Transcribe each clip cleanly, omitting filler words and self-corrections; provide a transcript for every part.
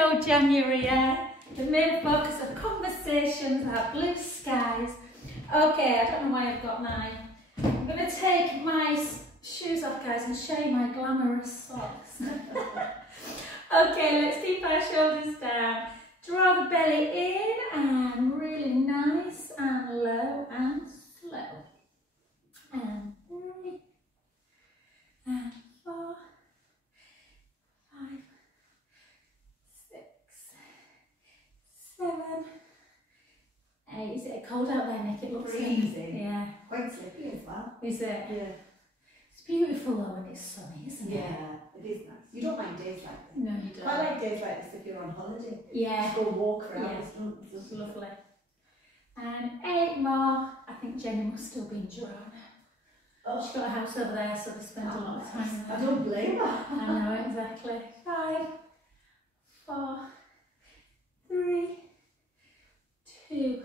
So January, the main focus of conversations are blue skies. Okay, I don't know why I've got mine. I'm going to take my shoes off, guys, and show you my glamorous socks. Okay, let's keep our shoulders down. Draw the belly in and really nice and low and slow. And 3 and 4, 5, 6, 7, 8. Is it cold out there, Nick? It looks freezing. Yeah. Quite slippy as well. Is it? Yeah. It's beautiful though when it's sunny, isn't it? Yeah, it is nice. You don't like days like this? No, you don't. I like days like this if you're on holiday. Yeah. Just go walk around. Yeah. It's lovely. And 8 more. I think Jenny must still be in Girona. Oh, she's got a house over there, so they spend a lot of time there. I don't blame her. I know, exactly. 5, 4, 3, 2,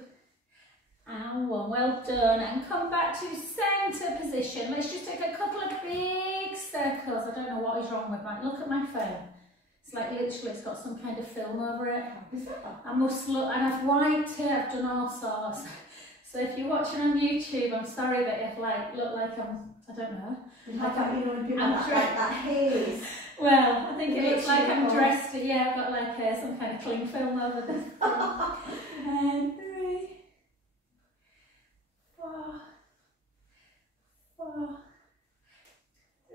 and 1. Well done. And come back to centre position. Let's just take a couple of big circles. I don't know what is wrong with mine. Look at my phone. It's like literally it's got some kind of film over it. I must look, and I've wiped it, I've done all sorts. So if you're watching on YouTube, I'm sorry that if look like I don't know. Like that, you know, when people have that haze. Well, I think it looks like I'm dressed, yeah, I've got like some kind of cling film over this. And 3, 4, 4,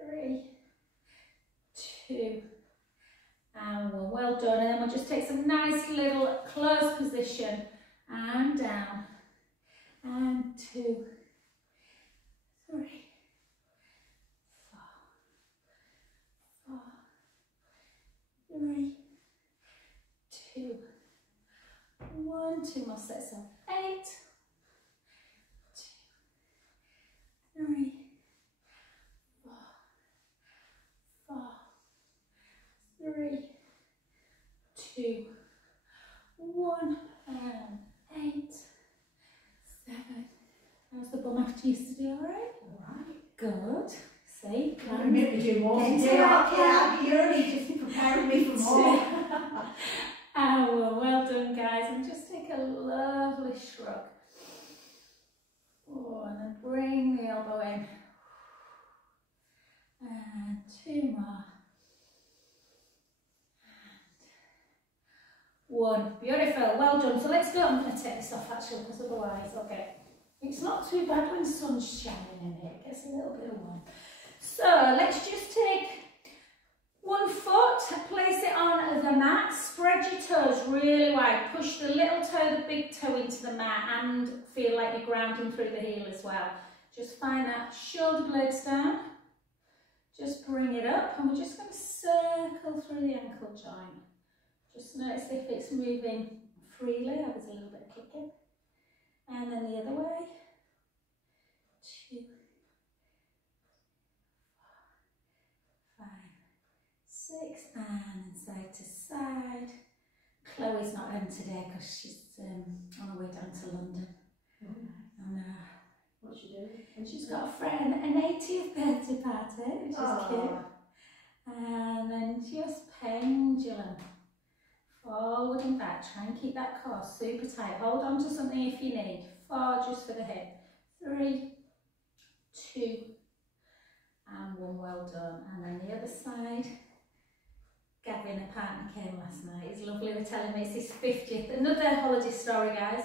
3, 2, and 1. Well done. And then we'll just take some nice little closed position and down. And 2, 3, 4, 4, 3, 2, 1. 2 more sets of 8, 2, 3, 4, 4, 3, 2, 1, and 8, 7. How's the bum after yesterday? All right? All right. Good. See? Can't make me do more today. I'll be early just preparing me for more. Oh, well done, guys. And just take a lovely shrug. Oh, and then bring the elbow in. And 2 more. 1. Beautiful. Well done. So let's go. I'm going to take this off actually because otherwise, okay. It's not too bad when the sun's shining in here. It gets a little bit warm. So let's just take one foot, place it on the mat, spread your toes really wide. Push the little toe, the big toe into the mat and feel like you're grounding through the heel as well. Just find that shoulder blades down. Just bring it up and we're just going to circle through the ankle joint. Just notice if it's moving freely, or there's a little bit of kicking. And then the other way. 2, 4, 5, 6, and then side to side. Chloe's not home today because she's on her way down to London. Oh, nice. And what's she doing? she's got a friend, an 80th birthday party, which is cute. And then just pendulum. Forward and back, try and keep that core super tight. Hold on to something if you need. 4 just for the hip. 3, 2, and 1. Well done. And then the other side. Gavin, a partner, came last night. He's lovely. They're telling me it's his 50th. Another holiday story, guys.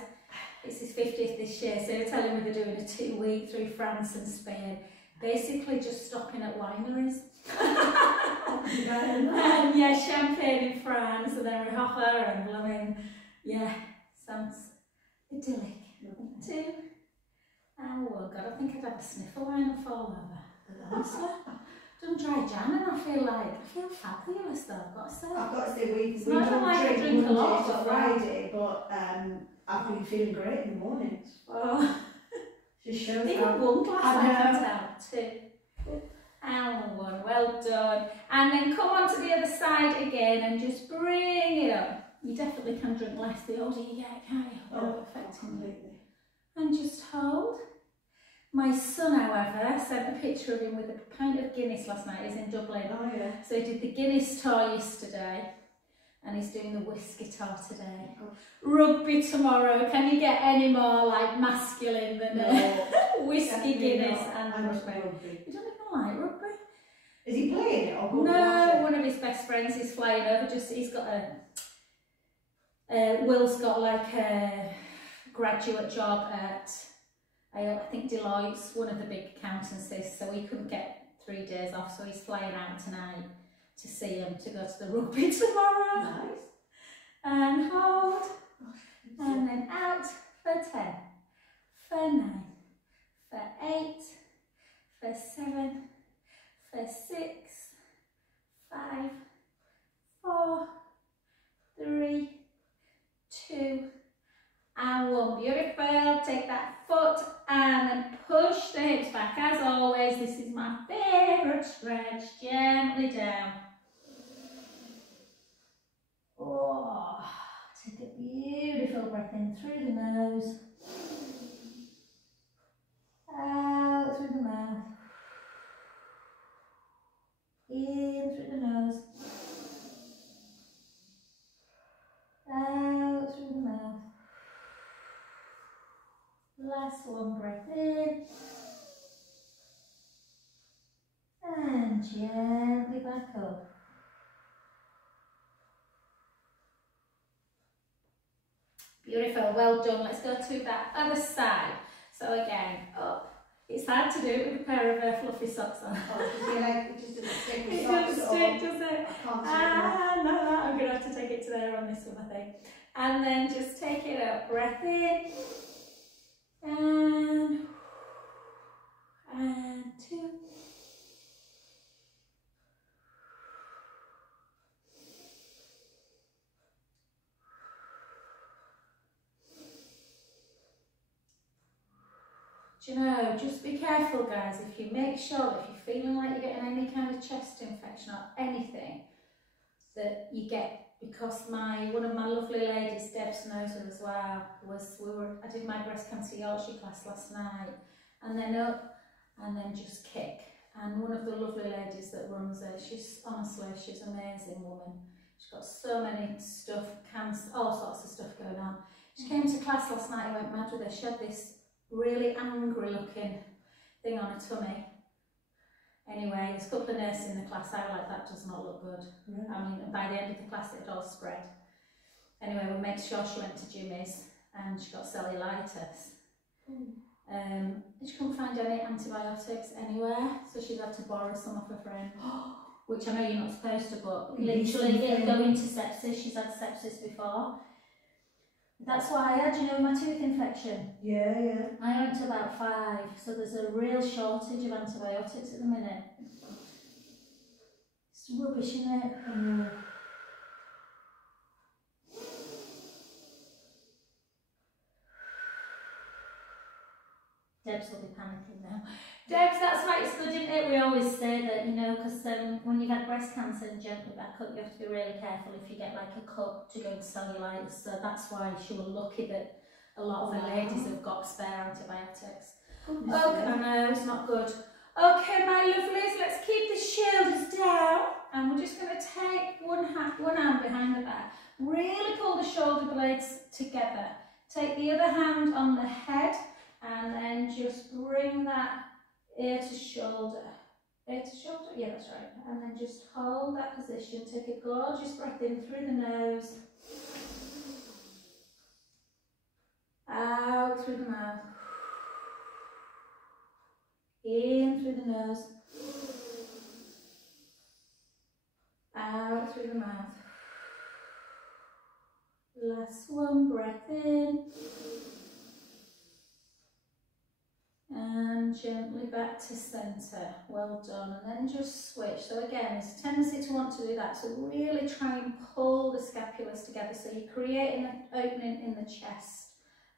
It's his 50th this year. So they're telling me they're doing a 2-week through France and Spain. Basically just stopping at wineries. And yeah, champagne in France and then Rioja and blooming. Yeah, sounds idyllic. 2 and 1. God, I think I'd have a sniff of wine and fall over. But honestly, done dry Jan and I feel fabulous though, I've got to say. I've got to say, we don't like drink a lot to Friday, but I've been feeling great in the morning. Oh. Just shows Even how 1 glass I can tell. 2 and 1. Well done. And then come on to the other side again and just bring it up. You definitely can drink less the older you get, can't you? Oh, affecting you. And just hold. My son, however, sent a picture of him with a pint of Guinness last night. He's in Dublin. Oh, yeah. So he did the Guinness tour yesterday. and he's doing the whist guitar today. Rugby tomorrow. Can you get any more like masculine than whiskey Guinness and rugby? You don't even like rugby? Is he playing it or going to No, watch it? one of his best friends is flying over. He's got Will's got like a graduate job at I think Deloitte's, one of the big accountancies, so he couldn't get 3 days off, so he's flying out tonight to see him to go to the rugby tomorrow. Nice. And hold, and then out for 10, for 9, for 8, for 7, for 6, 5, 4, 3, 2, and 1. Beautiful. Take that foot and then push the hips back. As always, this is my favourite stretch. Gently down. Oh, take a beautiful breath in through the nose. Out through the mouth. In through the nose. Out through the mouth. Last one, breath in. And gently back up. Beautiful, well done. Let's go to that other side. So again, up. It's hard to do it with a pair of fluffy socks on. It just doesn't stick with It socks. doesn't stick, does it? I can't see it. No, I'm going to have to take it to there on this one, I think. And then just take it up. Breath in. And 2. Do you know, just be careful guys, if you make sure, if you're feeling like you're getting any kind of chest infection or anything, that you get, because one of my lovely ladies, Deb's knows her as well, I did my breast cancer Yorkshire class last night, and then up, and then just kick. And one of the lovely ladies that runs it, she's an amazing woman. She's got so many stuff, cancer, all sorts of stuff going on. She came to class last night, I went mad with her. She had this really angry looking thing on her tummy. Anyway, there's a couple of nurses in the class, I was like, that does not look good. I mean, by the end of the class it had all spread. Anyway, we made sure she went to Jimmy's and she got cellulitis. And she couldn't find any antibiotics anywhere, so she'd had to borrow some off her friend. Which I know you're not supposed to, but literally it'll go into sepsis. She's had sepsis before. That's why I had, my tooth infection. Yeah. I went to about 5, so there's a real shortage of antibiotics at the minute. It's rubbish, isn't it? Debs will be panicking now. Debs, that's why it's good, isn't it? We always say that, because when you've had breast cancer and gently back up, you have to be really careful if you get like a cut to go into cellulitis. So that's why she was lucky that a lot of the ladies have got spare antibiotics. Okay, I know, it's not good. Okay, my lovelies, let's keep the shoulders down. And we're just going to take one hand behind the back. Really pull the shoulder blades together. Take the other hand on the head. And then just bring that ear to shoulder. Ear to shoulder? Yeah, that's right. And then just hold that position. Take a gorgeous breath in through the nose. Out through the mouth. In through the nose. Out through the mouth. Last one, breath in. And gently back to centre. Well done. And then just switch. So again, there's a tendency to want to do that. So really try and pull the scapulas together. So you're creating an opening in the chest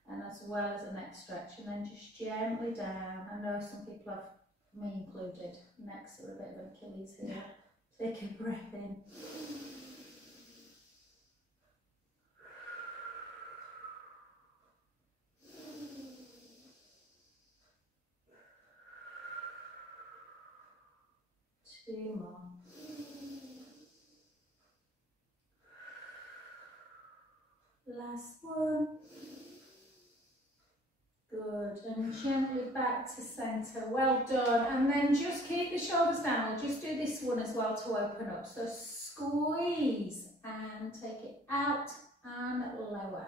and as well as a neck stretch. And then just gently down. I know some people have, me included, necks are a bit of an Achilles here. Yeah. Take a breath in. Two more. Last one. Good, and gently back to centre. Well done. And then just keep the shoulders down. We'll just do this one as well to open up. So squeeze and take it out and lower.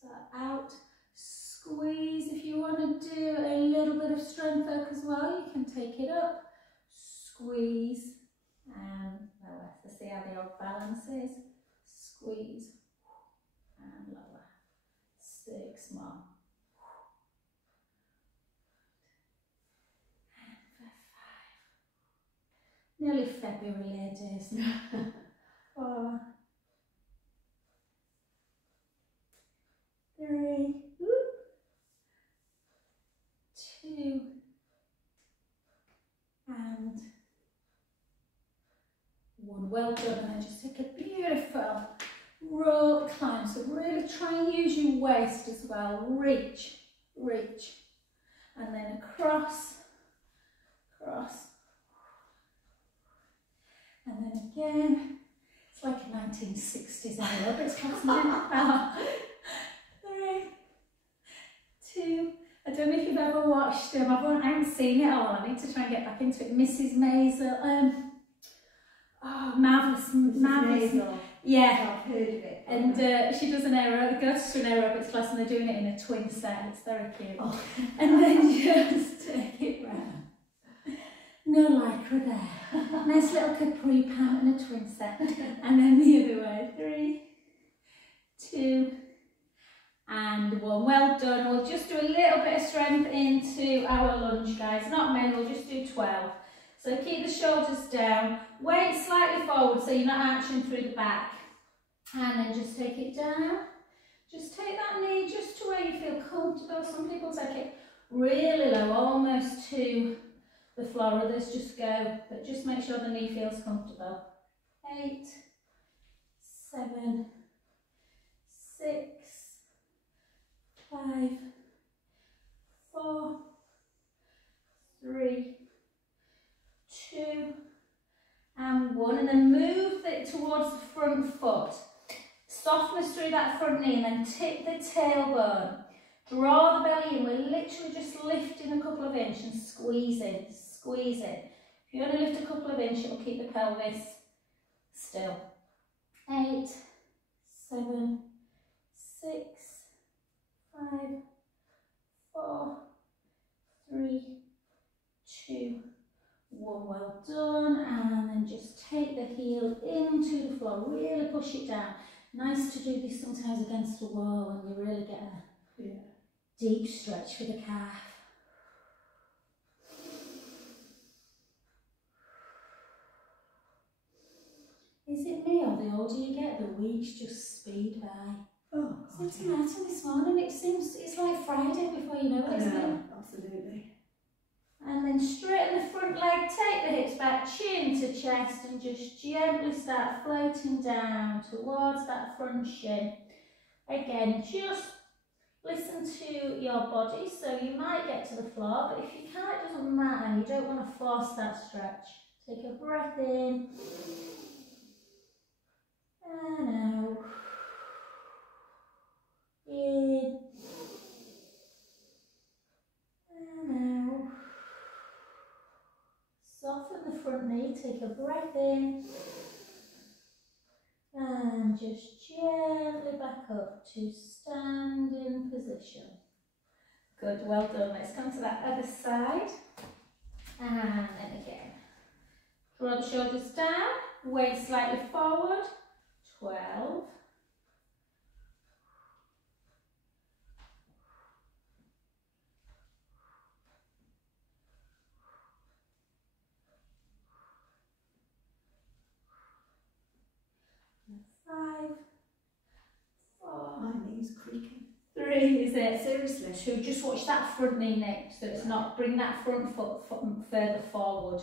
So out, squeeze. If you want to do a little bit of strength work as well, you can take it up, squeeze and lower. So see how the old balance is. Squeeze and lower. 6 more. Nearly February, ladies. 4, 3, 2, and 1. Well done. And then just take a beautiful rope climb. So really try and use your waist as well. Reach, reach, and then across, cross. And then again, it's like a 1960s aerobics class now. 3, 2, I don't know if you've ever watched them, I haven't seen it all, I need to try and get back into it. Mrs. Maisel, oh, marvellous. Maisel. Yeah. I've heard of it. And she does an aerobics, goes to an aerobics class and they're doing it in a twin set, it's very cute. Oh. And then just take it round. No lycra there. Nice little capri pant and a twin set. And then the other way. 3, 2, and 1. Well done. We'll just do a little bit of strength into our lunge, guys. Not many, we'll just do 12. So keep the shoulders down. Weight slightly forward so you're not arching through the back. And then just take it down. Just take that knee just to where you feel comfortable. Some people take it really low, almost to the floor, others just go, but just make sure the knee feels comfortable. 8, 7, 6, 5, 4, 3, 2, and 1. And then move it towards the front foot. Softness through that front knee and then tip the tailbone. Draw the belly in. We're literally just lifting a couple of inches and squeezing, squeezing. If you only lift a couple of inches, it will keep the pelvis still. 8, 7, 6, 5, 4, 3, 2, 1. Well done. And then just take the heel into the floor. Really push it down. Nice to do this sometimes against the wall when you really get a deep stretch for the calf. Is it me, or the older you get, the weeks just speed by? Oh, God. It's matter this morning. It's like Friday before you know it, isn't it? Absolutely. And then straighten the front leg, take the hips back, chin to chest, and just gently start floating down towards that front shin. Again, just listen to your body. So you might get to the floor, but if you can't, it doesn't matter. You don't want to force that stretch. Take a breath in. And out. In. And out. Soften the front knee, take a breath in. And just gently back up to standing position. Good, well done. Let's come to that other side. And then again. Draw the shoulders down, weight slightly forward. 12. 5, 4. My knee's creaking. 3, is it? Seriously. 2, just watch that front knee next, so it's not, bring that front foot further forward.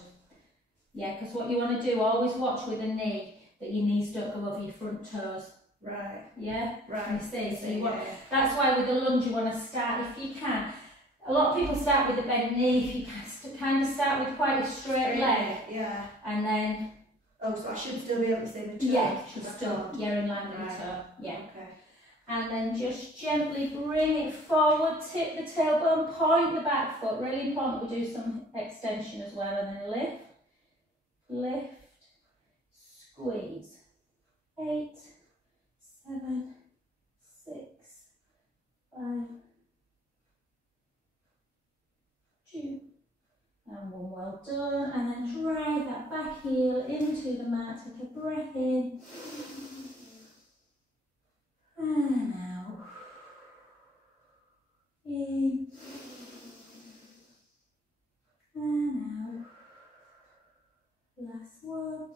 Yeah, because what you want to do, always watch with a knee that your knees don't go over your front toes. Right. Yeah? Right. You see? So you want, that's why with the lunge you want to start, if you can. A lot of people start with a bent knee, if you can kind of start with quite a straight leg. Yeah. And then... Oh, so I should still be able to see the toe? Yeah, should still, yeah, in line with the toe. Yeah. Okay. and then just gently bring it forward, tip the tailbone, point the back foot. Really important we do some extension as well, and then lift, lift, squeeze. 8, 7, 6, 5, 2, and 1. Well done. And then drive that back heel into the mat. Take a breath in. And out. In. And out. Last one.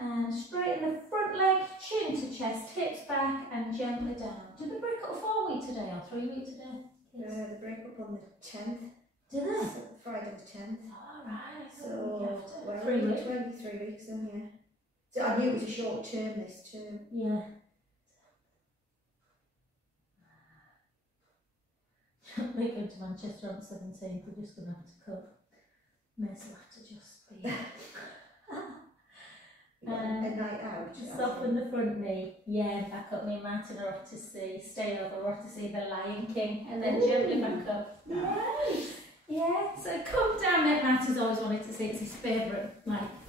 And straighten the front leg, chin to chest, hips back and gently down. Did they break up 4-week today or 3-week today? They break up on the 10th. Did they? So Friday the 10th. Alright, So, well, 3 weeks. 23 weeks then, yeah. So I knew it was a short term this term. Yeah. We're going to Manchester on the 17th, we're just going to have to cut. Mace will have to just be... A night out. Soften the front knee. Yeah, back up. Me and Martin are off to see, stay over, we're off to see The Lion King, and then gently back up. Nice. Yeah, so come down. Martin's always wanted to see, it's his favourite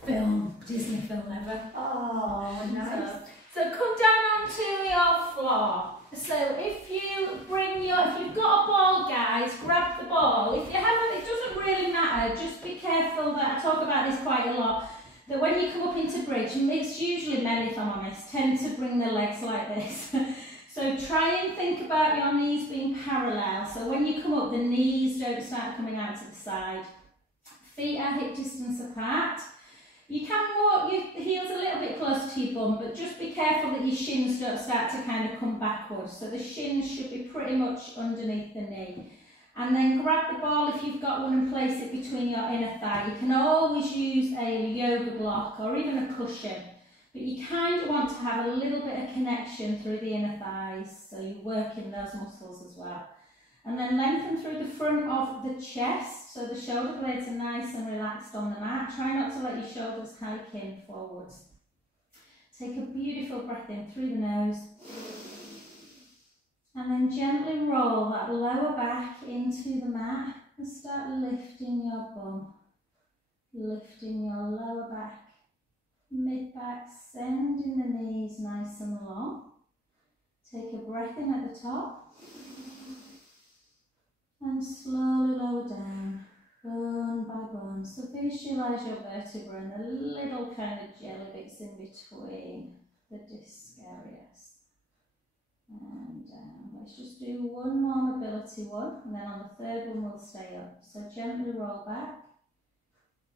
film, Disney film ever. Oh, nice. So come down onto your floor. So if you've got a ball, guys, grab the ball. If you haven't, it doesn't really matter. Just be careful that I talk about this quite a lot. That when you come up into bridge, and it's usually men, if I'm honest, tend to bring their legs like this. So try and think about your knees being parallel. So when you come up, the knees don't start coming out to the side. Feet are hip distance apart. You can walk your heels a little bit closer to your bum, but just be careful that your shins don't start to kind of come backwards. So the shins should be pretty much underneath the knee. And then grab the ball if you've got one and place it between your inner thigh. You can always use a yoga block or even a cushion, but you kind of want to have a little bit of connection through the inner thighs, so you're working those muscles as well. And then lengthen through the front of the chest, so the shoulder blades are nice and relaxed on the mat. Try not to let your shoulders hike in forwards. Take a beautiful breath in through the nose. And then gently roll that lower back into the mat and start lifting your bum, lifting your lower back, mid back, sending the knees nice and long. Take a breath in at the top and slowly lower down, bone by bone. So visualise your vertebra and the little kind of jelly bits in between the disc areas. And down. Let's just do one more mobility one, and then on the third one we'll stay up. So gently roll back,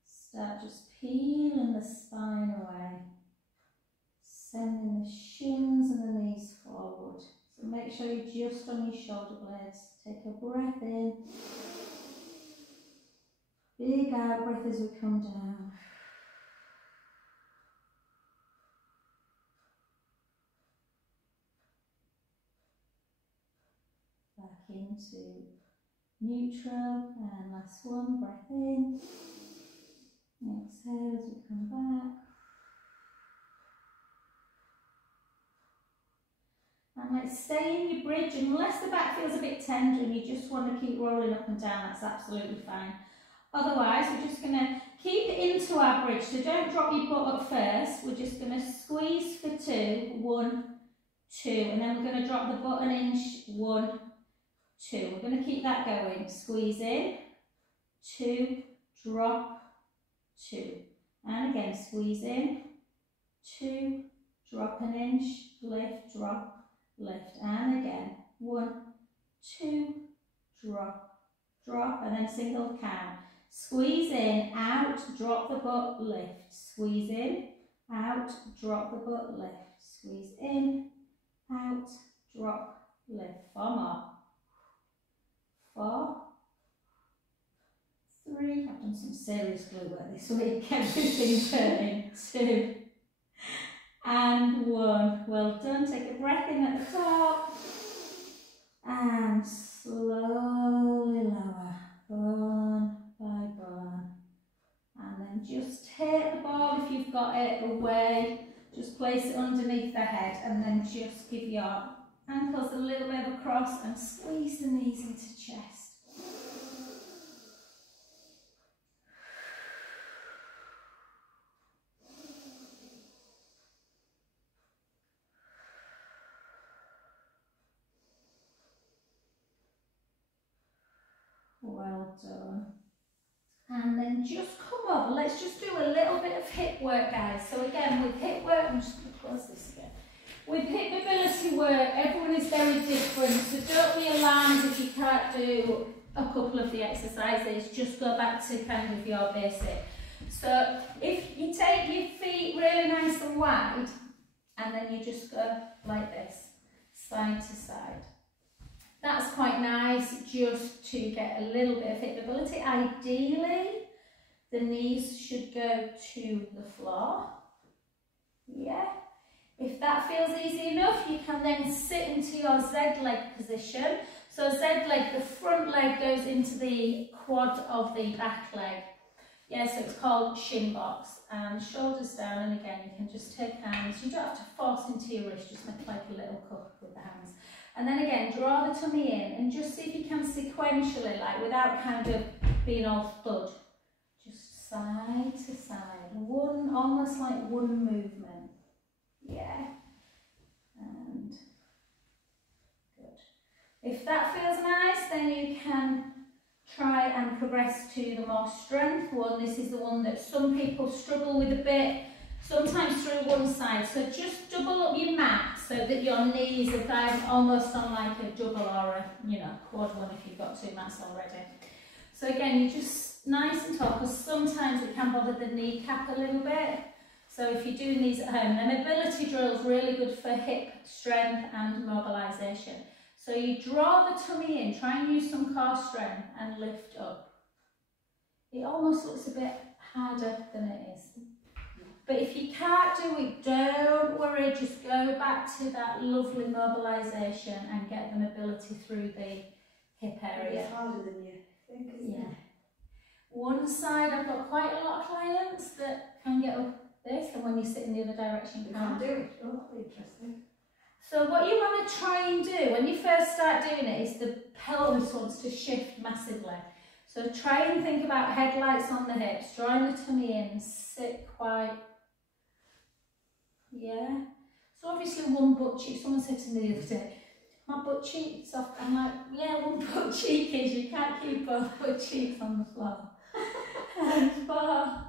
start just peeling the spine away, sending the shins and the knees forward. So make sure you're just on your shoulder blades. Take a breath in, big out breath as we come down. Back into neutral, and last one, breath in, exhale as we come back. And let's stay in your bridge, unless the back feels a bit tender and you just want to keep rolling up and down, that's absolutely fine. Otherwise, we're just going to keep it into our bridge, so don't drop your butt up first. We're just going to squeeze for 2, 1, 2, and then we're going to drop the butt an inch, 1, 2. We're going to keep that going. Squeeze in, 2, drop, 2. And again, squeeze in, 2, drop an inch, lift, drop, lift. And again, 1, 2, drop, drop, and then single count. Squeeze in, out, drop the butt, lift. Squeeze in, out, drop the butt, lift. Squeeze in, out, drop, lift. 4 more. 4, 3, I've done some serious glue work this week, everything's turning. 2, and 1. Well done. Take a breath in at the top, and slowly lower, bone by bone. And then just take the ball, if you've got it, away Just place it underneath the head and then just give your ankles a little bit of a cross and squeeze the knees into chest. Well done. And then just come over. Let's just do a little bit of hip work, guys. So again, with hip work, I'm just going to close this again. With hip mobility work, everyone is very different. So don't be alarmed if you can't do a couple of the exercises. Just go back to kind of your basic. So if you take your feet really nice and wide, and then you just go like this, side to side. That's quite nice just to get a little bit of hip mobility. Ideally, the knees should go to the floor. Yeah. If that feels easy enough, you can then sit into your Z leg position. So Z leg, the front leg goes into the quad of the back leg. Yeah, so it's called shin box. And shoulders down, and again, you can just take hands. You don't have to force into your wrist, just make like a little cup with the hands. And then again, draw the tummy in and just see if you can sequentially, like without kind of being all thud. Just side to side, one, almost like one movement. Yeah. And good. If that feels nice, then you can try and progress to the more strength one. This is the one that some people struggle with a bit. Sometimes through one side, so just double up your mat so that your knees are kind of almost on like a double or a, you know, quad one if you've got two mats already. So again, you just nice and tall, because sometimes it can bother the kneecap a little bit. So if you're doing these at home, the mobility drill is really good for hip strength and mobilisation. So you draw the tummy in, try and use some core strength and lift up. It almost looks a bit harder than it is. But if you can't do it, don't worry, just go back to that lovely mobilisation and get the mobility through the hip area. It's harder than you think, isn't it? One side, I've got quite a lot of clients that can get up this, and when you sit in the other direction, you can't do it. Oh, that'll be interesting. So what you want to try and do when you first start doing it is the pelvis wants to shift massively. So try and think about headlights on the hips, drawing the tummy in, sit quite. Yeah. So obviously one butt cheek, someone said to me the other day, my butt cheek's off. I'm like, yeah, one butt cheek is, you can't keep both butt cheeks on the floor. And 4,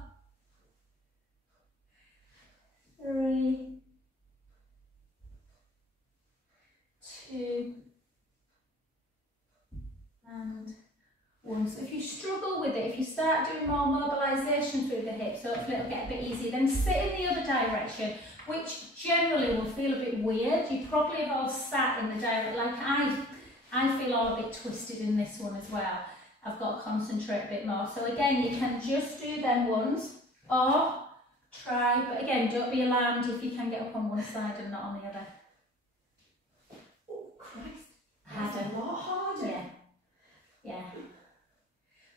3, 2, and 1. So if you struggle with it, if you start doing more mobilisation through the hips, hopefully it'll get a bit easier. Then sit in the other direction, which generally will feel a bit weird. You probably have all sat in the direction, like I feel all a bit twisted in this one as well. I've got to concentrate a bit more. So again, you can just do them ones, or try, but again, don't be alarmed if you can get up on one side and not on the other. Oh, Christ. Harder. That's a lot harder. Yeah. Yeah.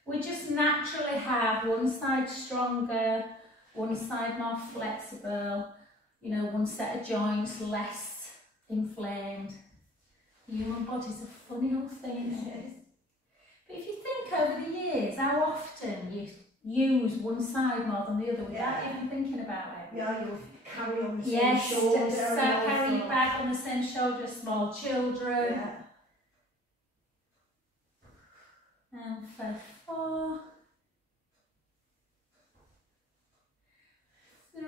We just naturally have one side stronger, one side more flexible, you know, one set of joints less inflamed. The human body's a funny old thing, isn't it? But if you think over the years how often you use one side more than the other without even thinking about it. Yeah, you'll carry on the same shoulder. Yes, so carry your bag on the same shoulder, small children. Yeah. And for 4,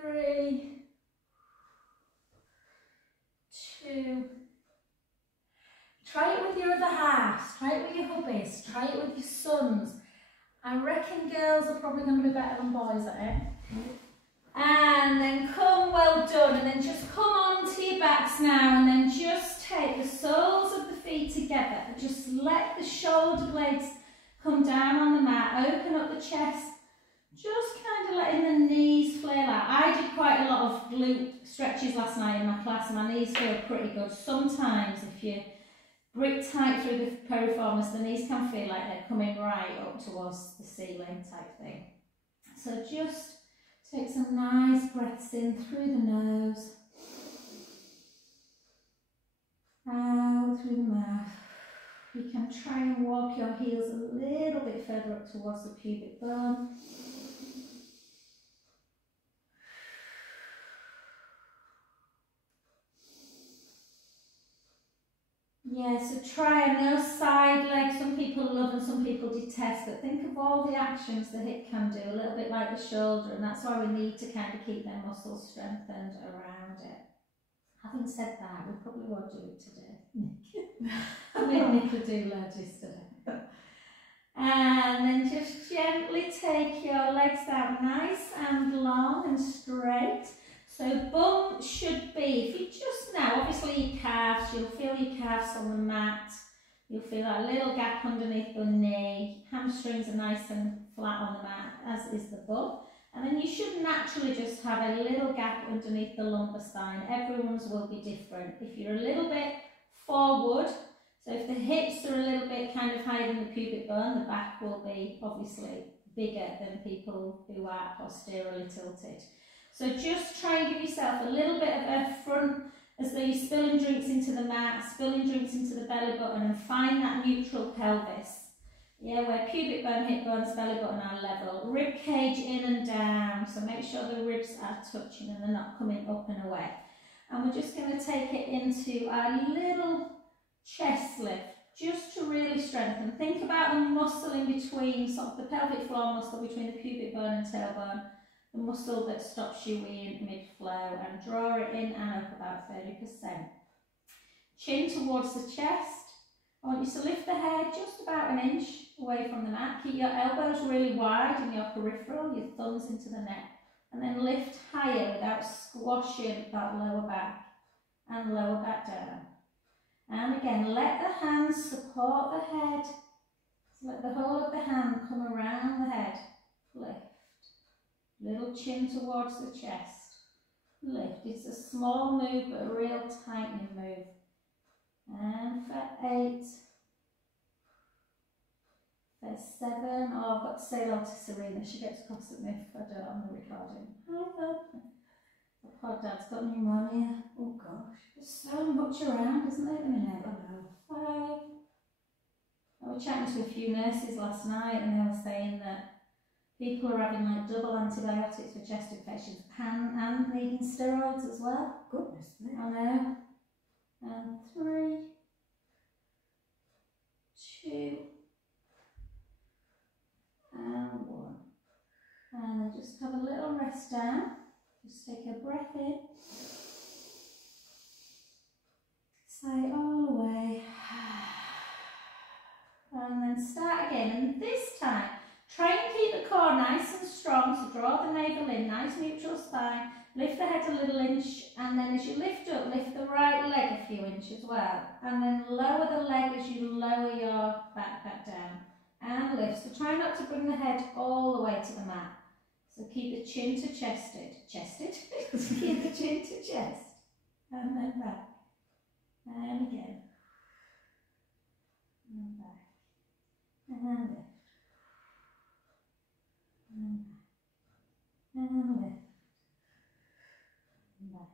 3, 2. Try it with your other halves, try it with your hubbies, try it with your sons. I reckon girls are probably going to be better than boys at it. And then come, well done, and then just come on to your backs now, and then just take the soles of the feet together and just let the shoulder blades come down on the mat, open up the chest, just kind of letting the knees flail out. I did quite a lot of glute stretches last night in my class, and my knees feel pretty good. Sometimes if you grip tight through the piriformis, the knees can feel like they're coming right up towards the ceiling type thing. So just Take some nice breaths in through the nose, out through the mouth. You can try and walk your heels a little bit further up towards the pubic bone. Yeah, so try, I know side leg some people love and some people detest, but think of all the actions the hip can do, a little bit like the shoulder, and that's why we need to kind of keep their muscles strengthened around it. Having said that, we probably won't do it today, Nick. I made Nick do lunges today. And then just gently take your legs out nice and long and straight. So bum should be, if you just now, obviously your calves, you'll feel your calves on the mat. You'll feel that little gap underneath the knee. Hamstrings are nice and flat on the mat, as is the bum. And then you should naturally just have a little gap underneath the lumbar spine. Everyone's will be different. If you're a little bit forward, so if the hips are a little bit kind of higher than the pubic bone, the back will be obviously bigger than people who are posteriorly tilted. So just try and give yourself a little bit of a front, as though you're spilling drinks into the mat, spilling drinks into the belly button, and find that neutral pelvis. Yeah, where pubic bone, hip bones, belly button are level. Rib cage in and down, so make sure the ribs are touching and they're not coming up and away. And we're just going to take it into our little chest lift, just to really strengthen. Think about the muscle in between, sort of the pelvic floor muscle between the pubic bone and tailbone, the muscle that stops you in mid-flow, and draw it in and up about 30%. Chin towards the chest. I want you to lift the head just about an inch away from the mat. Keep your elbows really wide in your peripheral, your thumbs into the neck, and then lift higher without squashing that lower back, and lower back down. And again, let the hands support the head. So let the whole of the hand come around the head. Lift. Little chin towards the chest. Lift. It's a small move, but a real tightening move. And for 8. For 7. Oh, I've got to say hello to Serena. She gets cross at me if I don't on the recording. Hi, Bob. The poor dad's got pneumonia. Oh gosh. There's so much around, isn't there, at the minute? I know. 5. I was chatting to a few nurses last night and they were saying that people are having like double antibiotics for chest infections and needing steroids as well. Goodness me. I know. And 3, 2, and 1. And then just have a little rest down. Just take a breath in. Sigh all the way. And then start again. And this time, try and keep the core nice and strong. So draw the navel in, nice neutral spine. Lift the head a little inch. And then as you lift up, lift the right leg a few inches as well. And then lower the leg as you lower your back down. And lift. So try not to bring the head all the way to the mat. So keep the chin to chested. Chested? Keep the chin to chest. And then back. And again. And back. And lift. And back. And lift. And back.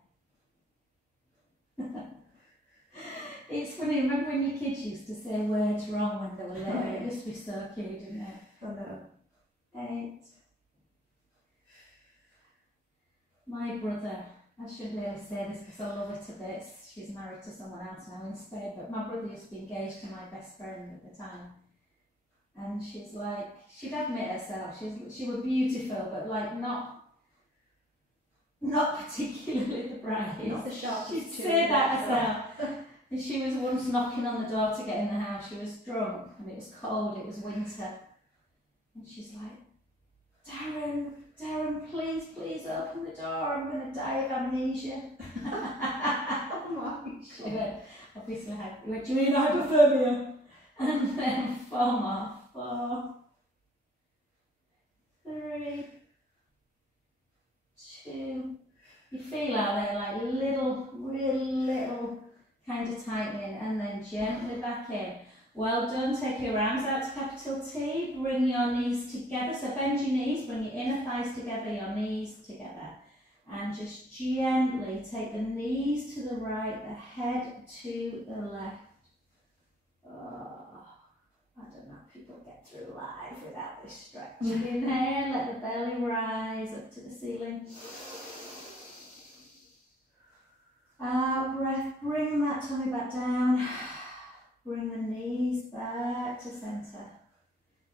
It's funny, remember when your kids used to say words wrong when they were little? It used to be so cute, didn't it? I know. 8. My brother, I shouldn't really say this because I love her to bits. She's married to someone else now in Spain, but my brother used to be engaged to my best friend at the time. And she's like, she'd admit herself, she was beautiful, but like not particularly the brightest. Not the sharpest. She'd say that herself. And she was once knocking on the door to get in the house. She was drunk and it was cold, it was winter. And she's like, Darren, please open the door, I'm going to die of amnesia. Oh my. She went, obviously, you went, do you mean hypothermia? And then 4 more. 4, 3, 2. You feel out there like real little kind of tightening, and then gently back in. Well done. Take your arms out to capital T. Bring your knees together. So bend your knees, bring your inner thighs together, your knees together. And just gently take the knees to the right, the head to the left. Oh, I don't know if people get through life without this stretch. Inhale, let the belly rise up to the ceiling. Out breath, bring that tummy back down. Bring the knees back to centre.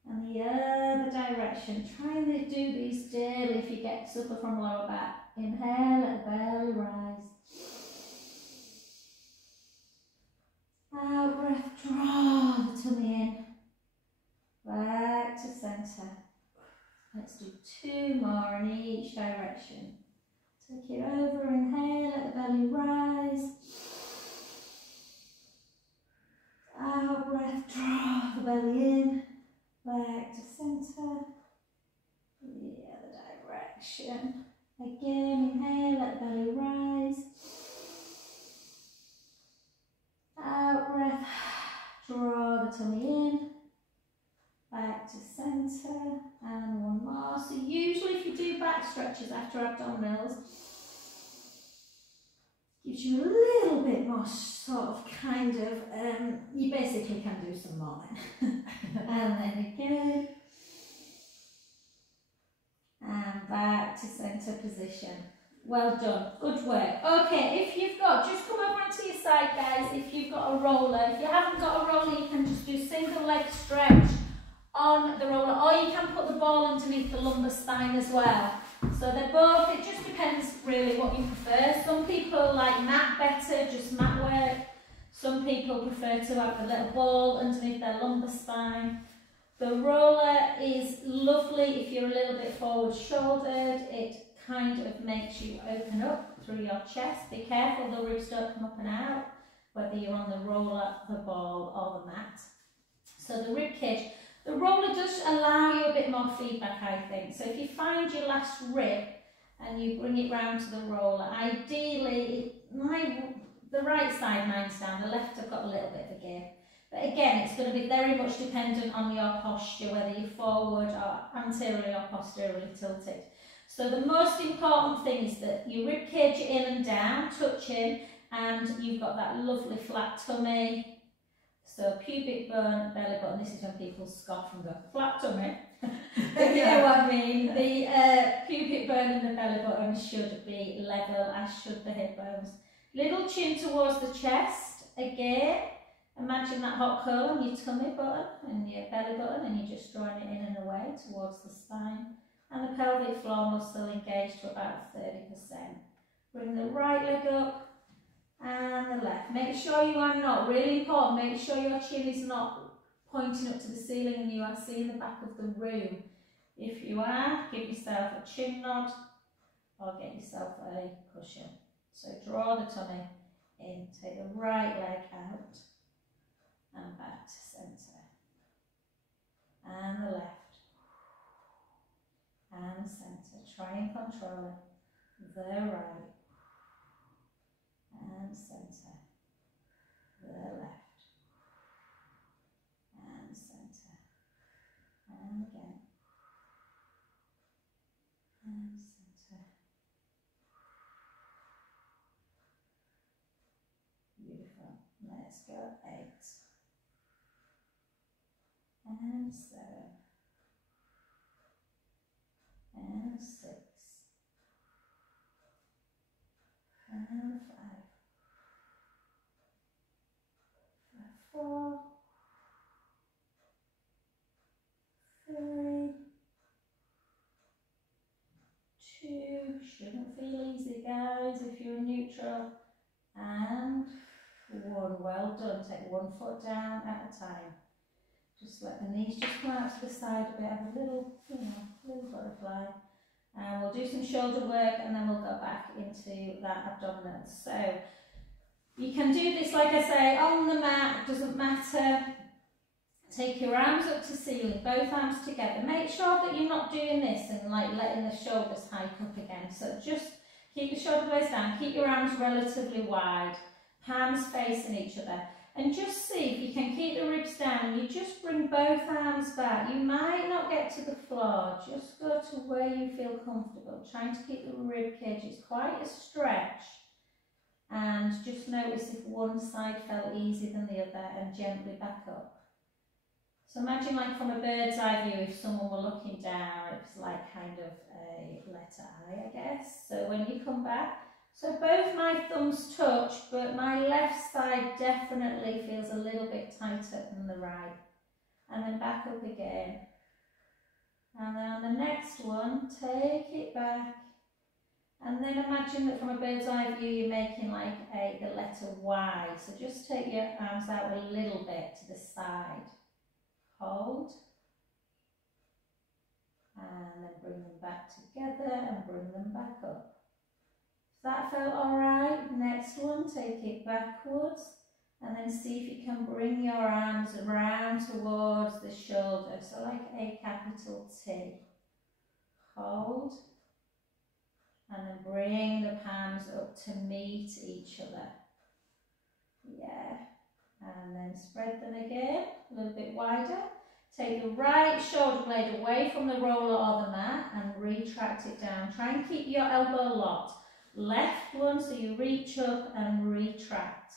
And the other direction. Try and do these daily if you suffer from lower back. Inhale, let the belly rise. Out breath, draw the tummy in. Back to centre. Let's do 2 more in each direction. Take it over, inhale, let the belly rise. Out breath, draw the belly in. Back to centre. The other direction. Again, inhale, let the belly rise. Out breath, draw the tummy in. Back to centre. And 1 more. So usually if you do back stretches after abdominals, gives you a little bit more sort of kind of, you basically can do some more then. And then again. And back to centre position. Well done, good work. Okay, if you've got, just come over onto your side guys, if you've got a roller. If you haven't got a roller, you can just do single leg stretch on the roller, or you can put the ball underneath the lumbar spine as well. So they're both, it just depends really what you prefer. Some people like mat better, just mat work. Some people prefer to have a little ball underneath their lumbar spine. The roller is lovely if you're a little bit forward shouldered. It kind of makes you open up through your chest. Be careful the ribs don't come up and out, whether you're on the roller, the ball or the mat. So the rib cage, the roller does allow you a bit more feedback, I think. So if you find your last rib and you bring it round to the roller, ideally, the right side mine's down, the left I've got a little bit of a give. But again, it's going to be very much dependent on your posture, whether you're forward or anteriorly or posteriorly tilted. So the most important thing is that your rib cage in and down, touch in, and you've got that lovely flat tummy. So pubic bone, belly button, this is when people scoff and go, flat tummy. If you know what I mean. The pubic bone and the belly button should be level, as should the hip bones. Little chin towards the chest, again. Imagine that hot coal on your tummy button and your belly button, and you're just drawing it in and away towards the spine. And the pelvic floor muscle engaged to about 30%. Bring the right leg up and the left. Make sure you are not, really important, make sure your chin is not pointing up to the ceiling and you are seeing the back of the room. If you are, give yourself a chin nod or get yourself a cushion. So draw the tummy in, take the right leg out and back to centre. And the left. And centre. Try and control it. The right. And centre. The left. And centre. And again. And centre. Beautiful. Let's go 8. And 7. And 6. And 5. 4. 3. 2. Shouldn't feel easy, guys, if you're neutral. And 1. Well done. Take 1 foot down at a time. Just let the knees just come out to the side a bit, have a little, little butterfly. And we'll do some shoulder work and then we'll go back into that abdominal. So you can do this, like I say, on the mat, doesn't matter. Take your arms up to ceiling, both arms together. Make sure that you're not doing this and like letting the shoulders hike up again. So just keep the shoulder blades down, keep your arms relatively wide, palms facing each other. And just see if you can keep the ribs down and you just bring both arms back. You might not get to the floor, just go to where you feel comfortable. Trying to keep the rib cage, it's quite a stretch. And just notice if one side felt easier than the other and gently back up. So imagine like from a bird's eye view, if someone were looking down, it's like kind of a letter I guess. So when you come back, so both my thumbs touch, but my left side definitely feels a little bit tighter than the right. And then back up again. And then on the next one, take it back. And then imagine that from a bird's eye view, you're making like the letter Y. So just take your arms out a little bit to the side. Hold. And then bring them back together and bring them back up. If that felt alright, next one, take it backwards. And then see if you can bring your arms around towards the shoulder. So like a capital T. Hold. And then bring the palms up to meet each other. Yeah. And then spread them again, a little bit wider. Take the right shoulder blade away from the roller or the mat and retract it down. Try and keep your elbow locked. Left one, so you reach up and retract.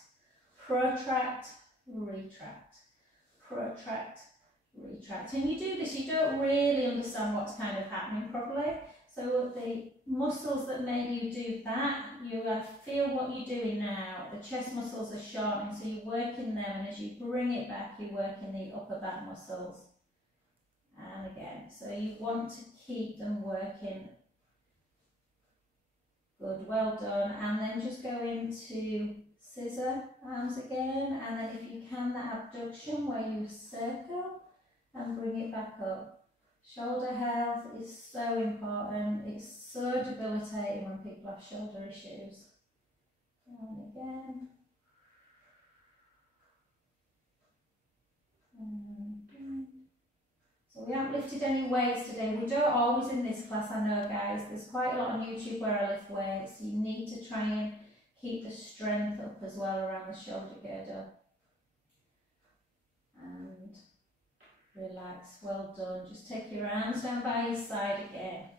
Protract, retract. Protract, retract. And you do this, you don't really understand what's kind of happening properly. So the muscles that make you do that, you feel what you're doing now. The chest muscles are shortening, so you're working them, and as you bring it back, you're working the upper back muscles. And again, so you want to keep them working. Good, well done. And then just go into scissor arms again, and then if you can, that abduction where you circle and bring it back up. Shoulder health is so important. It's so debilitating when people have shoulder issues. And again. And again. So we haven't lifted any weights today. We don't always in this class, I know guys. There's quite a lot on YouTube where I lift weights. You need to try and keep the strength up as well around the shoulder girdle. And relax, well done. Just take your arms down by your side again.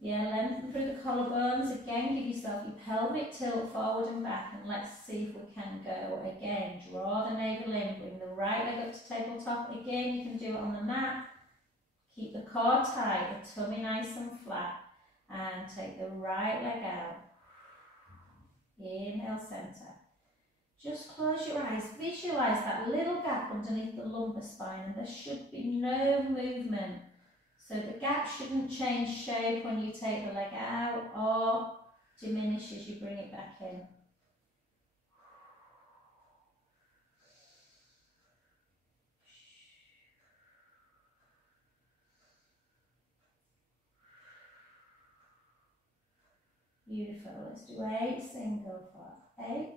Yeah, lengthen through the collarbones. Again, give yourself your pelvic tilt forward and back, and let's see if we can go. Again, draw the navel in, bring the right leg up to tabletop. Again, you can do it on the mat. Keep the core tight, the tummy nice and flat, and take the right leg out. Inhale, center. Just close your eyes, visualise that little gap underneath the lumbar spine, and there should be no movement. So the gap shouldn't change shape when you take the leg out or diminish as you bring it back in. Beautiful. Let's do 8 single for 8.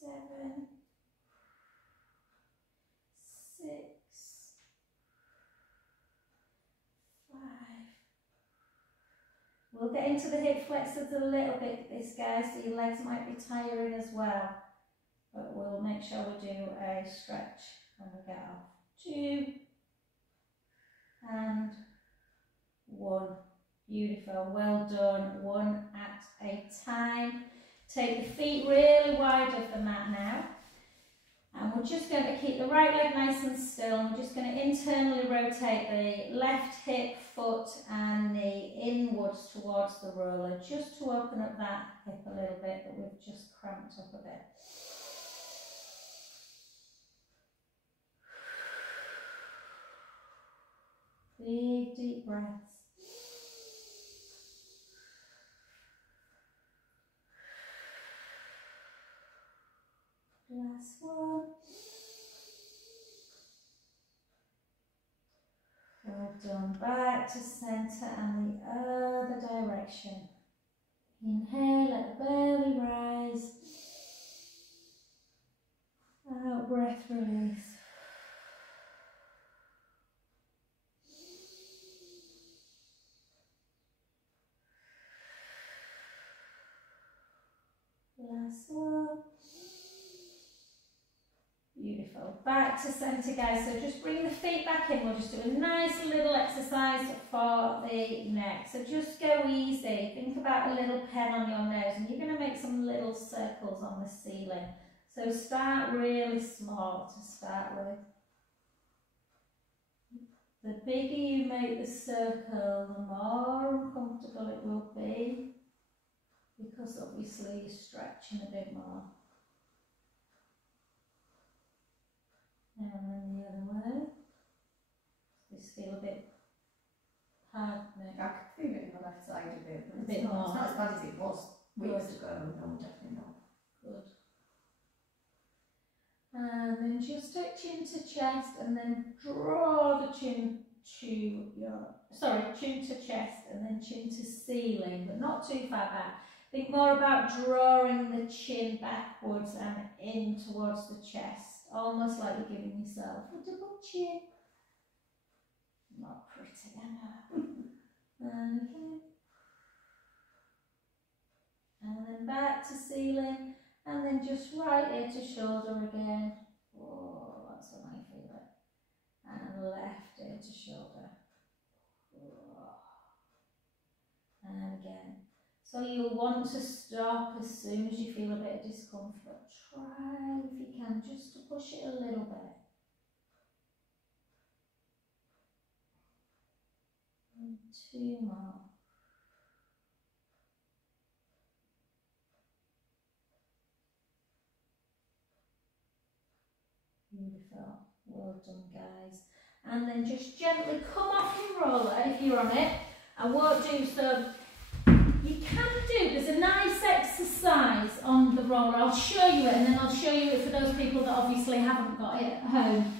7, 6, 5. We'll get into the hip flexors a little bit, this guys, so your legs might be tiring as well. But we'll make sure we do a stretch when we get off. 2 and 1. Beautiful, well done. 1 at a time. Take the feet really wide of the mat now. And we're just going to keep the right leg nice and still. And we're just going to internally rotate the left hip, foot and knee inwards towards the roller, just to open up that hip a little bit that we've just cramped up a bit. Big deep breaths. Last one. Well done. Back to centre and the other direction. Inhale, let the belly rise. Out breath, release. Last one. Beautiful. Back to centre, guys. So just bring the feet back in. We'll just do a nice little exercise for the neck. So just go easy. Think about a little pen on your nose, and you're going to make some little circles on the ceiling. So start really small to start with. The bigger you make the circle, the more uncomfortable it will be, because obviously you're stretching a bit more. And then the other way. This feel a bit hard. No? I can feel it on the left side a bit, but A bit it's more. not as bad as it was weeks ago. No, definitely not. Good. And then just take chin to chest, and then draw the chin to your, chin to chest, and then chin to ceiling, but not too far back. Think more about drawing the chin backwards and in towards the chest, almost like you're giving yourself a double chin. Not pretty, I know. And again. And then back to ceiling, and then just right ear to shoulder again. Oh, that's when I feel it. And left ear to shoulder. Oh. And again. So you'll want to stop as soon as you feel a bit of discomfort. Try, if you can, just to push it a little bit. And 2 more. Beautiful. Well done, guys. And then just gently come off your roller if you're on it. I won't do so. You can do, there's a nice exercise on the roller. I'll show you it, and then I'll show you it for those people that obviously haven't got it at home.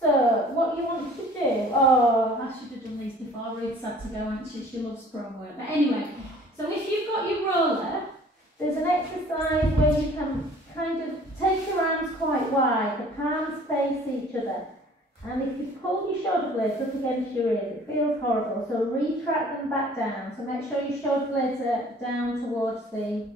So, what you want to do, oh, I should have done these before. Ruth's had to go, hasn't she? She loves prom work. But anyway, so if you've got your roller, there's an exercise where you can kind of take your arms quite wide, the palms face each other. And if you pull your shoulder blades up against your ears, it feels horrible, so retract them back down. So make sure your shoulder blades are down towards the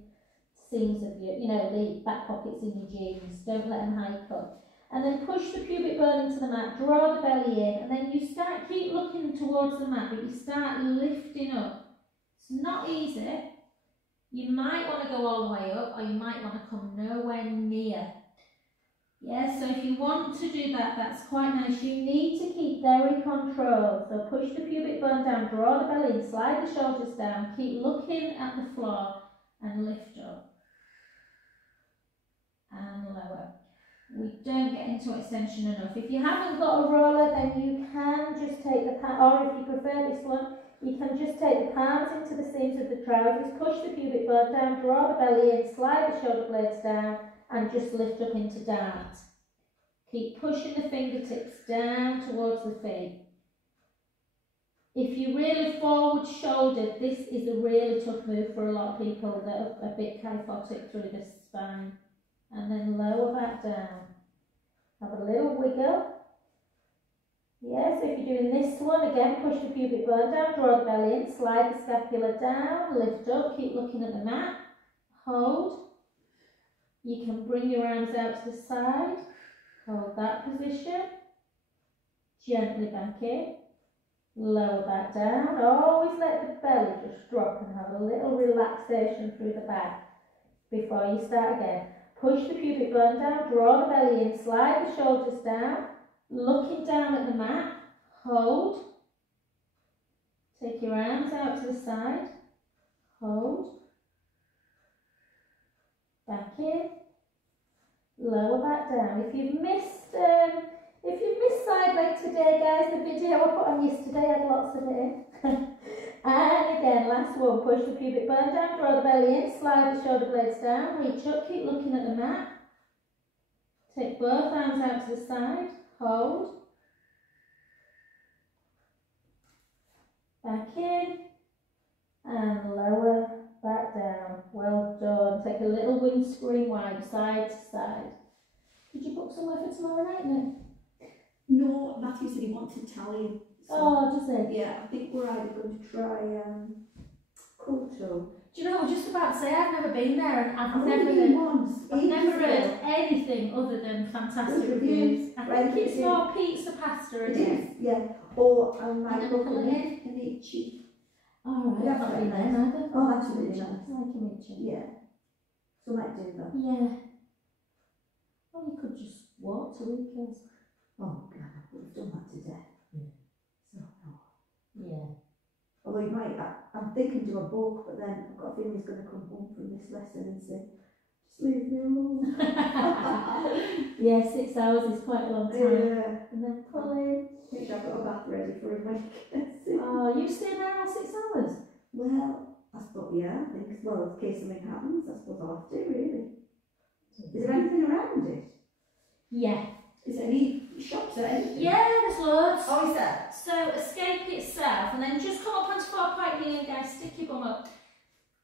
seams of your, the back pockets in your jeans. Don't let them hike up. And then push the pubic bone into the mat, draw the belly in, and then you keep looking towards the mat, but you start lifting up. It's not easy. You might want to go all the way up, or you might want to come nowhere near. Yeah, so if you want to do that, that's quite nice. You need to keep very controlled. So push the pubic bone down, draw the belly in, slide the shoulders down, keep looking at the floor and lift up. And lower. We don't get into extension enough. If you haven't got a roller, then you can just take the palm, or if you prefer this one, you can just take the palms into the seams of the trousers, push the pubic bone down, draw the belly in, slide the shoulder blades down, and just lift up into dart. Keep pushing the fingertips down towards the feet. If you're really forward shouldered, this is a really tough move for a lot of people that are a bit kyphotic through the spine. And then lower back down. Have a little wiggle. Yes, if you're doing this one, again, push the pubic bone down, draw the belly in, slide the scapula down, lift up, keep looking at the mat, hold. You can bring your arms out to the side, hold that position, gently back in, lower back down. Always let the belly just drop and have a little relaxation through the back before you start again. Push the pubic bone down, draw the belly in, slide the shoulders down, looking down at the mat, hold. Take your arms out to the side, hold. Back in, lower back down. If you've missed side leg today, guys, the video I put on yesterday had lots of it in. And again, last one, push the pubic bone down, draw the belly in, slide the shoulder blades down, reach up, keep looking at the mat. Take both arms out to the side, hold. Back in, and lower back down. Well done. Take a little windscreen wipe, side to side. Did you book somewhere for tomorrow night, then? No, Matthew said he wanted Italian. So, oh, does he? yeah, I think we're either going to try Culto Do you know, I was just about to say, I've never been there, and I've only never been once. I've never ages heard ago. anything other than fantastic Good reviews. I Right, think it's it's more pizza pasta, It isn't it? is, yeah. Or I And might then go pull for it in. kimchi. Oh, right, Yeah, I've not very been there nice. neither. Oh, that's really nice. I like kimchi. Yeah. So I might do that. Yeah. Well, you could just walk to Lucas. Oh, God, I would have done that today. Yeah. So, no. Yeah. Although you might, I'm thinking do a book, but then I've got a feeling he's going to come home from this lesson and say, just leave me alone. Yeah, 6 hours is quite a long time. Yeah. And then pull in. Make sure I've got a bath ready for him when he gets in. Oh, you stay there all 6 hours? Well, I suppose, yeah, I think, well, in case something happens, I suppose I'll have to, really. Is there anything around it? Yeah. Is there any shops or anything? Yeah, there's loads. Oh, is there? So Escape itself, and then just come up onto 4 Pike Hill and guys, stick your bum up.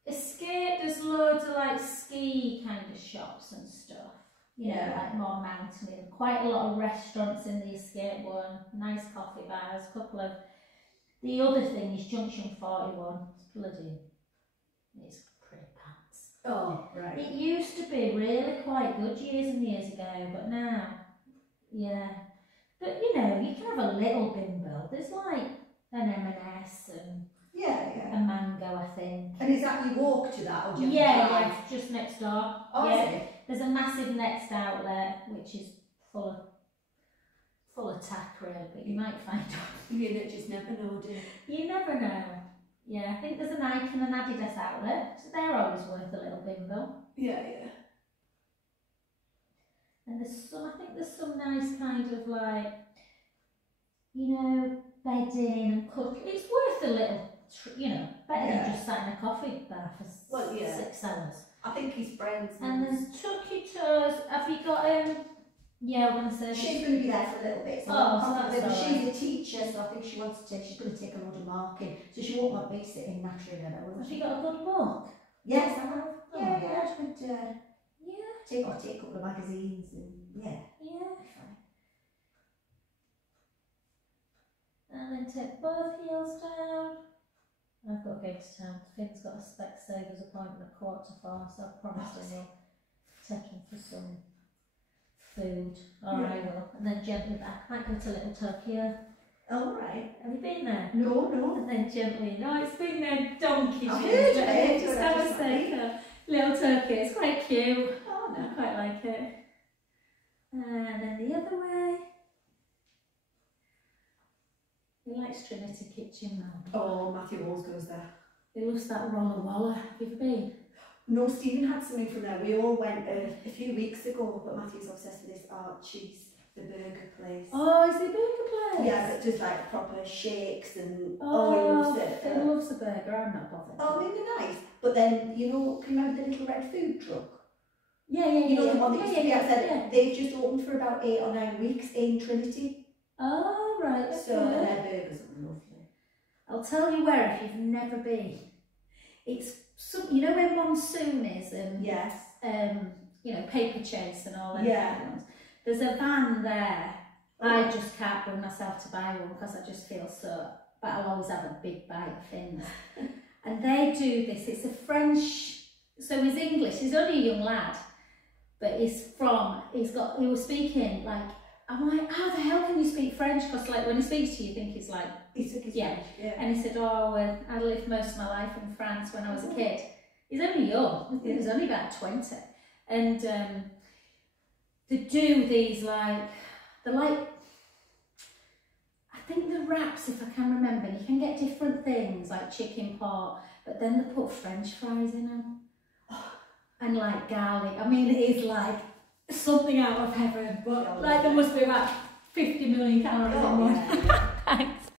Escape, there's loads of like ski kind of shops and stuff. You know, like more mountainy. Quite a lot of restaurants in the Escape one. Nice coffee bars, a couple of. The other thing is Junction 41. It's bloody. It's pretty pants. Oh, right. It used to be really quite good years and years ago, but now, yeah. But you know, you can have a little bimbo. There's like an M&S and a mango, I think. And is that you walk to that, or do you Yeah, it's just next door. Oh, yeah. is it? There's a massive Next outlet which is full of tack really, but you might find out. You just never know, do you? You never know. Yeah, I think there's a Nike and an Adidas outlet, so they're always worth a little bimbo. Yeah. And I think there's some nice kind of like, you know, bedding and cutlery. It's worth a little, better than just sat in a coffee bar for 6 hours. I think his friends. And then tuck your toes. Have you got yeah, I'm going to say. She's going to be there for a little bit. So that's she's a teacher, so I think she's going to take a lot of marking. So she won't want me sitting naturally there, will Have she? you got a good book? Yes, I have. Oh, Yeah, I would Yeah. take a couple of magazines and Yeah. fine. And then take both heels down. I've got to go to town. Finn's got a Specsavers appointment at 4:45, so I promised him we'll take him for some food. I will. And then gently back. Might go to Little Tokyo. All right. Have you been there? No. And then gently. No, it's been there donkey's I've years. heard of it, Just but I have a just steak. Little Turkey. It's quite cute. Oh, I quite like it. And then the other way. He likes Trinity Kitchen now. Oh, Matthew always goes there. He loves that roller waller. Have you ever been? No, Stephen had something from there. We all went a few weeks ago, but Matthew's obsessed with this Archie's, the burger place. Oh, is it a burger place? Yeah, but just like proper shakes and he Oh, loves it. Finn loves a burger. I'm not bothered. Oh, they're nice. But then, can you remember the little red food truck? Yeah. You know the one that used to be outside? Yeah. They've just opened for about 8 or 9 weeks in Trinity. Oh, right. So their burgers are lovely. I'll tell you where if you've never been. It's you know where Monsoon is and yes. Paper Chase and all that. Yeah. There's a van there. I just can't bring myself to buy one because I just feel so. But I'll always have a big bite of things. And they do this. It's a French. So he's English. He's only a young lad, but he was speaking like. I'm like, how the hell can you speak French? Because like when he speaks to you, you think he's like, French. And he said, I lived most of my life in France when I was a kid. He's only young. He was only about 20. And they do these I think the wraps, if I can remember, you can get different things like chicken pot, but then they put French fries in them. And like garlic. I mean, it is like something out of heaven, but like there must be about 50 million calories in one. Thanks.